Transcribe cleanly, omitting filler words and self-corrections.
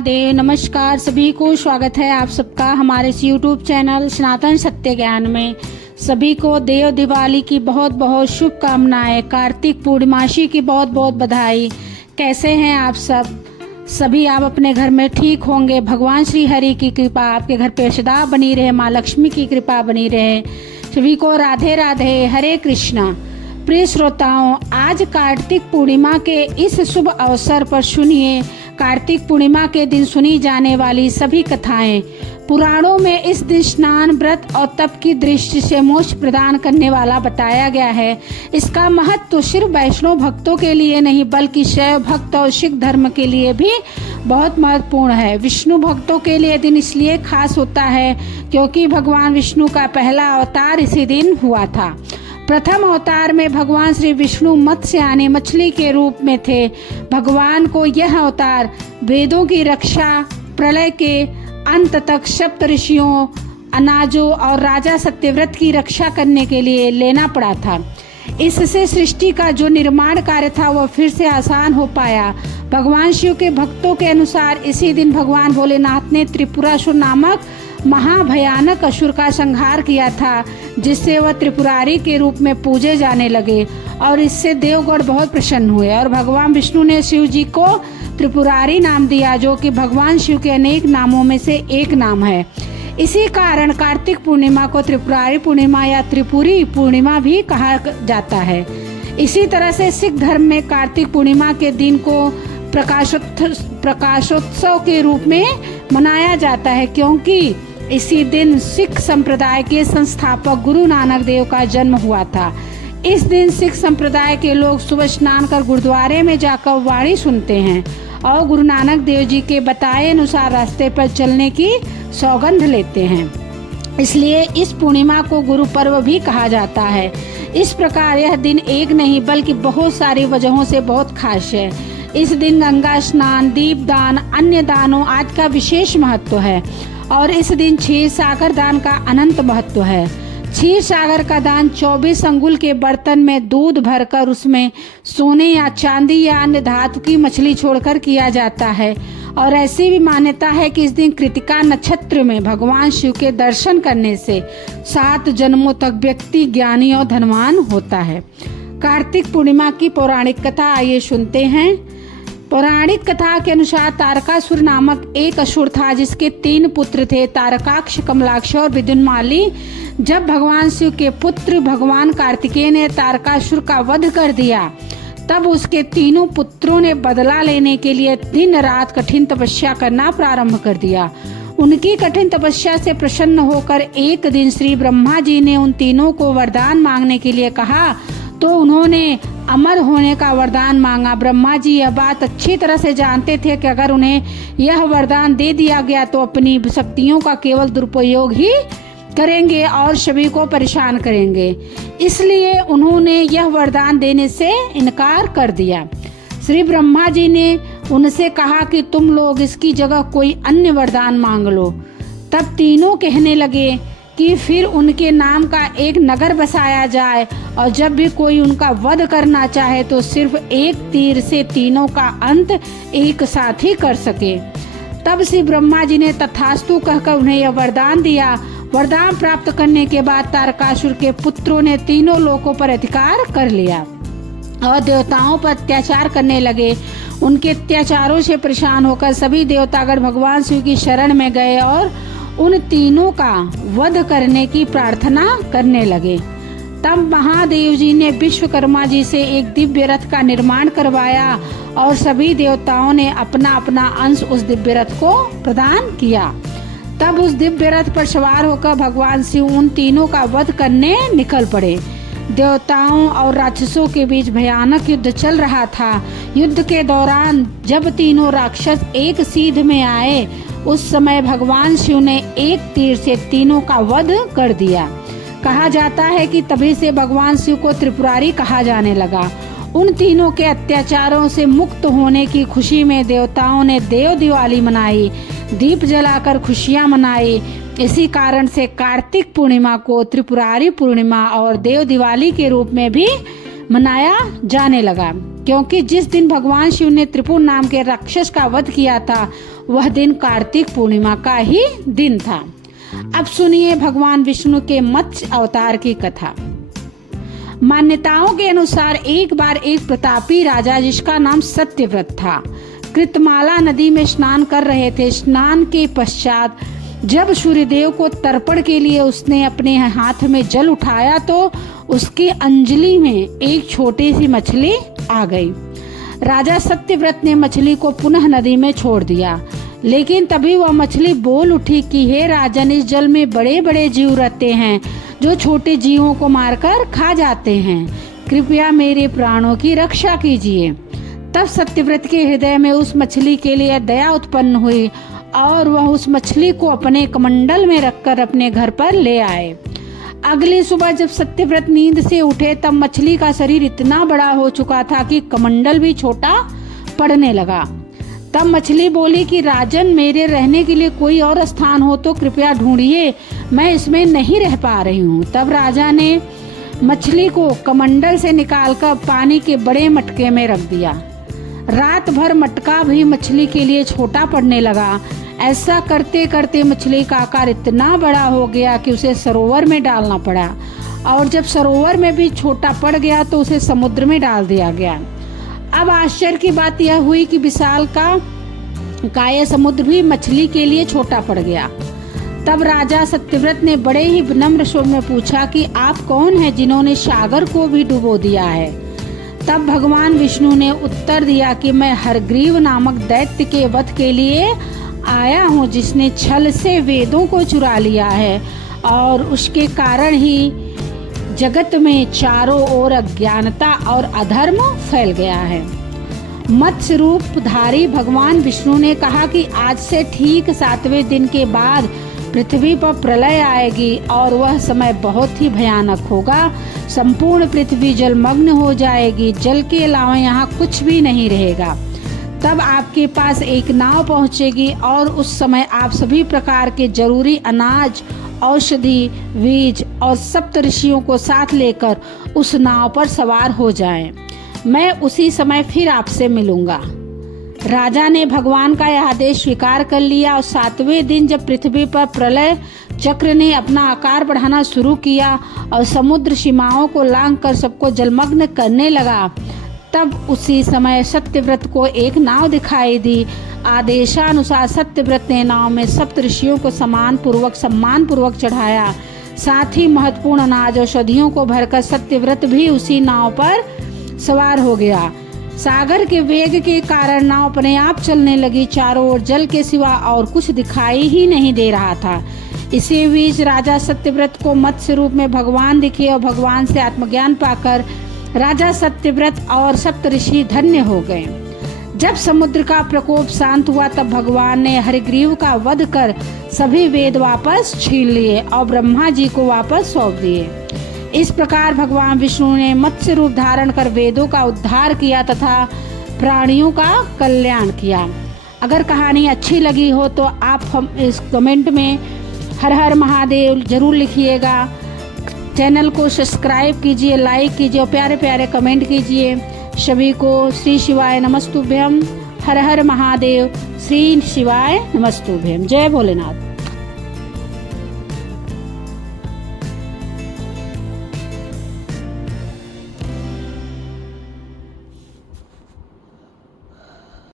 महादेव। नमस्कार सभी को, स्वागत है आप सबका हमारे इस YouTube चैनल सनातन सत्य ज्ञान में। सभी को देव दिवाली की बहुत बहुत शुभकामनाएं, कार्तिक पूर्णिमासी की बहुत बहुत बधाई। कैसे हैं आप सब? सभी आप अपने घर में ठीक होंगे। भगवान श्री हरि की कृपा आपके घर पे सदा बनी रहे, माँ लक्ष्मी की कृपा बनी रहे। सभी को राधे राधे, हरे कृष्णा। प्रिय श्रोताओं, आज कार्तिक पूर्णिमा के इस शुभ अवसर पर सुनिए कार्तिक पूर्णिमा के दिन सुनी जाने वाली सभी कथाएं। पुराणों में इस दिन स्नान, व्रत और तप की दृष्टि से मोक्ष प्रदान करने वाला बताया गया है। इसका महत्व सिर्फ वैष्णव भक्तों के लिए नहीं बल्कि शैव भक्त और सिख धर्म के लिए भी बहुत महत्वपूर्ण है। विष्णु भक्तों के लिए दिन इसलिए खास होता है क्योंकि भगवान विष्णु का पहला अवतार इसी दिन हुआ था। प्रथम अवतार में भगवान श्री विष्णु मत्स्य यानी मछली के रूप में थे। भगवान को यह अवतार वेदों की रक्षा, प्रलय के अंत तक सप्त ऋषियों, अनाजों और राजा सत्यव्रत की रक्षा करने के लिए लेना पड़ा था। इससे सृष्टि का जो निर्माण कार्य था वह फिर से आसान हो पाया। भगवान शिव के भक्तों के अनुसार इसी दिन भगवान भोलेनाथ ने त्रिपुरासुर नामक महाभयानक असुर का संहार किया था, जिससे वह त्रिपुरारी के रूप में पूजे जाने लगे और इससे देवगण बहुत प्रसन्न हुए और भगवान विष्णु ने शिव जी को त्रिपुरारी नाम दिया, जो कि भगवान शिव के अनेक नामों में से एक नाम है। इसी कारण कार्तिक पूर्णिमा को त्रिपुरारी पूर्णिमा या त्रिपुरी पूर्णिमा भी कहा जाता है। इसी तरह से सिख धर्म में कार्तिक पूर्णिमा के दिन को प्रकाशोत्सव के रूप में मनाया जाता है, क्योंकि इसी दिन सिख संप्रदाय के संस्थापक गुरु नानक देव का जन्म हुआ था। इस दिन सिख संप्रदाय के लोग सुबह स्नान कर गुरुद्वारे में जाकर वाणी सुनते हैं और गुरु नानक देव जी के बताए अनुसार रास्ते पर चलने की सौगंध लेते हैं। इसलिए इस पूर्णिमा को गुरु पर्व भी कहा जाता है। इस प्रकार यह दिन एक नहीं बल्कि बहुत सारी वजहों से बहुत खास है। इस दिन गंगा स्नान, दीप दान, अन्य दानों आदि का विशेष महत्व है और इस दिन क्षीर सागर दान का अनंत महत्व है। क्षीर सागर का दान 24 अंगुल के बर्तन में दूध भरकर उसमें सोने या चांदी या अन्य धातु की मछली छोड़कर किया जाता है। और ऐसी भी मान्यता है कि इस दिन कृतिका नक्षत्र में भगवान शिव के दर्शन करने से 7 जन्मों तक व्यक्ति ज्ञानी और धनवान होता है। कार्तिक पूर्णिमा की पौराणिक कथा आइए सुनते हैं। पौराणिक कथा के अनुसार तारकासुर नामक एक असुर था, जिसके 3 पुत्र थे, तारकाक्ष, कमलाक्ष और विद्युन्माली। जब भगवान शिव के पुत्र भगवान कार्तिकेय ने तारकासुर का वध कर दिया, तब उसके तीनों पुत्रों ने बदला लेने के लिए दिन रात कठिन तपस्या करना प्रारंभ कर दिया। उनकी कठिन तपस्या से प्रसन्न होकर एक दिन श्री ब्रह्मा जी ने उन तीनों को वरदान मांगने के लिए कहा, तो उन्होंने अमर होने का वरदान मांगा। ब्रह्मा जी यह बात अच्छी तरह से जानते थे कि अगर उन्हें यह वरदान दे दिया गया तो अपनी शक्तियों का केवल दुरुपयोग ही करेंगे और सभी को परेशान करेंगे। इसलिए उन्होंने यह वरदान देने से इनकार कर दिया। श्री ब्रह्मा जी ने उनसे कहा कि तुम लोग इसकी जगह कोई अन्य वरदान मांग लो। तब तीनों कहने लगे कि फिर उनके नाम का एक नगर बसाया जाए और जब भी कोई उनका वध करना चाहे तो सिर्फ एक तीर से तीनों का अंत एक साथ ही कर सके। तब श्री ब्रह्मा जी ने तथास्तु कहकर उन्हें यह वरदान दिया। वरदान प्राप्त करने के बाद तारकासुर के पुत्रों ने तीनों लोकों पर अधिकार कर लिया और देवताओं पर अत्याचार करने लगे। उनके अत्याचारों से परेशान होकर सभी देवतागण भगवान शिव की शरण में गए और उन तीनों का वध करने की प्रार्थना करने लगे। तब महादेव जी ने विश्वकर्मा जी से एक दिव्य रथ का निर्माण करवाया और सभी देवताओं ने अपना अपना अंश उस दिव्य रथ को प्रदान किया। तब उस दिव्य रथ पर सवार होकर भगवान शिव उन तीनों का वध करने निकल पड़े। देवताओं और राक्षसों के बीच भयानक युद्ध चल रहा था। युद्ध के दौरान जब तीनों राक्षस एक सीध में आए, उस समय भगवान शिव ने एक तीर से तीनों का वध कर दिया। कहा जाता है कि तभी से भगवान शिव को त्रिपुरारी कहा जाने लगा। उन तीनों के अत्याचारों से मुक्त होने की खुशी में देवताओं ने देव दिवाली मनाई, दीप जलाकर खुशियां मनाई। इसी कारण से कार्तिक पूर्णिमा को त्रिपुरारी पूर्णिमा और देव दिवाली के रूप में भी मनाया जाने लगा। क्योंकि जिस दिन भगवान शिव ने त्रिपुर नाम के राक्षस का वध किया था वह दिन कार्तिक पूर्णिमा का ही दिन था। अब सुनिए भगवान विष्णु के मत्स्य अवतार की कथा। मान्यताओं के अनुसार एक बार एक प्रतापी राजा जिसका नाम सत्यव्रत था कृतमाला नदी में स्नान कर रहे थे। स्नान के पश्चात जब सूर्यदेव को तर्पण के लिए उसने अपने हाथ में जल उठाया तो उसकी अंजलि में एक छोटी सी मछली आ गई। राजा सत्यव्रत ने मछली को पुनः नदी में छोड़ दिया, लेकिन तभी वह मछली बोल उठी कि हे राजन, इस जल में बड़े बड़े जीव रहते हैं जो छोटे जीवों को मारकर खा जाते हैं, कृपया मेरे प्राणों की रक्षा कीजिए। तब सत्यव्रत के हृदय में उस मछली के लिए दया उत्पन्न हुई और वह उस मछली को अपने कमंडल में रखकर अपने घर पर ले आए। अगली सुबह जब सत्यव्रत नींद से उठे तब मछली का शरीर इतना बड़ा हो चुका था कि कमंडल भी छोटा पड़ने लगा। तब मछली बोली कि राजन, मेरे रहने के लिए कोई और स्थान हो तो कृपया ढूंढिए, मैं इसमें नहीं रह पा रही हूँ। तब राजा ने मछली को कमंडल से निकालकर पानी के बड़े मटके में रख दिया। रात भर मटका भी मछली के लिए छोटा पड़ने लगा। ऐसा करते करते मछली का आकार इतना बड़ा हो गया कि उसे सरोवर में डालना पड़ा, और जब सरोवर में भी छोटा पड़ गया तो उसे समुद्र में डाल दिया गया। अब आश्चर्य की बात यह हुई कि विशाल काय समुद्र भी मछली के लिए छोटा पड़ गया। तब राजा सत्यव्रत ने बड़े ही विनम्र स्वर में पूछा कि आप कौन हैं जिन्होंने सागर को भी डुबो दिया है। तब भगवान विष्णु ने उत्तर दिया कि मैं हरग्रीव नामक दैत्य के वध के लिए आया हूँ, जिसने छल से वेदों को चुरा लिया है और उसके कारण ही जगत में चारों ओर अज्ञानता और अधर्म फैल गया है। मत्स्य रूपधारी भगवान विष्णु ने कहा कि आज से ठीक 7वें दिन के बाद पृथ्वी पर प्रलय आएगी और वह समय बहुत ही भयानक होगा। संपूर्ण पृथ्वी जलमग्न हो जाएगी, जल के अलावा यहाँ कुछ भी नहीं रहेगा। तब आपके पास एक नाव पहुँचेगी और उस समय आप सभी प्रकार के जरूरी अनाज, औषधि, बीज और सप्त ऋषियों को साथ लेकर उस नाव पर सवार हो जाएं। मैं उसी समय फिर आपसे मिलूंगा। राजा ने भगवान का यह आदेश स्वीकार कर लिया और 7वें दिन जब पृथ्वी पर प्रलय चक्र ने अपना आकार बढ़ाना शुरू किया और समुद्र सीमाओं को लांघकर सबको जलमग्न करने लगा, तब उसी समय सत्यव्रत को एक नाव दिखाई दी। आदेशानुसार सत्यव्रत ने नाव में सप्त ऋषियों को सम्मान पूर्वक चढ़ाया। साथ ही महत्वपूर्ण अनाज औषधियों को भरकर सत्यव्रत भी उसी नाव पर सवार हो गया। सागर के वेग के कारण नाव अपने आप चलने लगी। चारों ओर जल के सिवा और कुछ दिखाई ही नहीं दे रहा था। इसी बीच राजा सत्यव्रत को मत्स्य रूप में भगवान दिखे और भगवान से आत्मज्ञान पाकर राजा सत्यव्रत और सप्त ऋषि धन्य हो गए। जब समुद्र का प्रकोप शांत हुआ तब भगवान ने हरिग्रीव का वध कर सभी वेद वापस छीन लिए और ब्रह्मा जी को वापस सौंप दिए। इस प्रकार भगवान विष्णु ने मत्स्य रूप धारण कर वेदों का उद्धार किया तथा प्राणियों का कल्याण किया। अगर कहानी अच्छी लगी हो तो आप हम इस कमेंट में हर हर महादेव जरूर लिखिएगा। चैनल को सब्सक्राइब कीजिए, लाइक कीजिए और प्यारे प्यारे कमेंट कीजिए। सभी को श्री शिवाय नमस्तुभ्यम। हर हर महादेव। श्री शिवाय नमस्तुभ्यम। जय भोलेनाथ।